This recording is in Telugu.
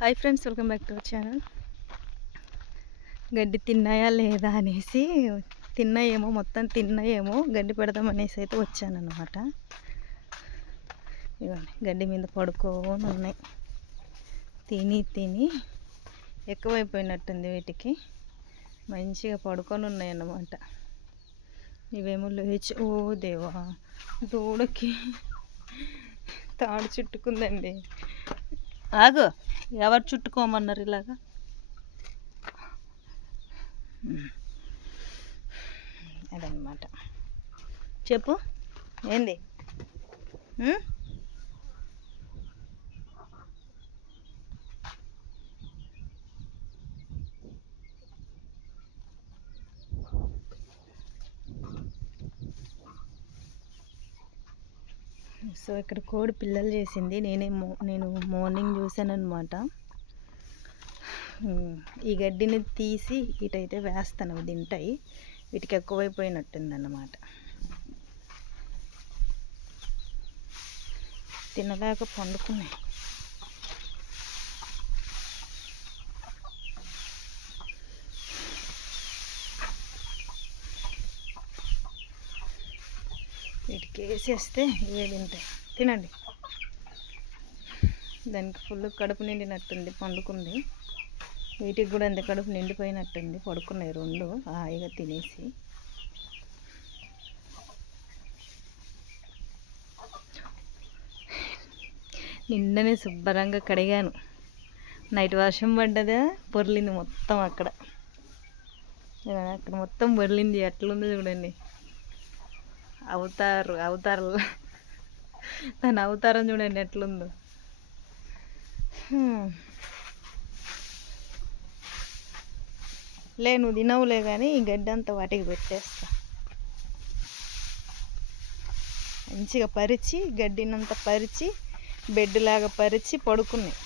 Hi friends welcome back to our channel గడ్డి తిన్నాయా లేదా అనేసి తిన్నాయేమో మొత్తం తిన్నాయేమో గడ్డి పెడదాం అనేసి అయితే వచ్చానమాట ఇవ్వండి గడ్డి మీద పడుకోని ఉన్నాయి. తిని తిని ఎక్కువైపోయినట్టుంది వీటికి. మంచిగా పడుకొని ఉన్నాయి అన్నమాట ఇవేమో లేచి ఓ దేవా దూడకి తాడు చుట్టుకుందండి. ఆగు. ఎవరు చుట్టుకోమన్నారు ఇలాగా? అదనమాట. చెప్పు. ఏంది? సో ఇక్కడ కోడి పిల్లలు చేసింది. నేనే నేను మార్నింగ్ చూశాను అనమాట ఈ గడ్డిని తీసి ఇటైతే వేస్తాను. అవి తింటాయి. వీటికి ఎక్కువైపోయినట్టుంది అన్నమాట తినలేక పండుకున్నాయి. వీటికి వేసేస్తే ఇవే తింటాయి. తినండి. దానికి ఫుల్ కడుపు నిండినట్టుంది పండుకుంది. వీటికి కూడా అంత కడుపు నిండిపోయినట్టుంది పడుకున్నాయి రెండు హాయిగా తినేసి. నిన్ననే శుభ్రంగా కడిగాను. నైట్ వర్షం పడ్డదా? పొర్లింది మొత్తం అక్కడ. అక్కడ మొత్తం పొర్లింది ఎట్లుంది చూడండి. అవతారు అవతారు దాని అవతారం చూడండి ఎట్లుందో. లే నువ్వు తినవులే కానీ ఈ గడ్డి అంతా వాటికి పెట్టేస్తా. మంచిగా పరిచి గడ్డినంతా పరిచి బెడ్ లాగా పరిచి పడుకున్నాయి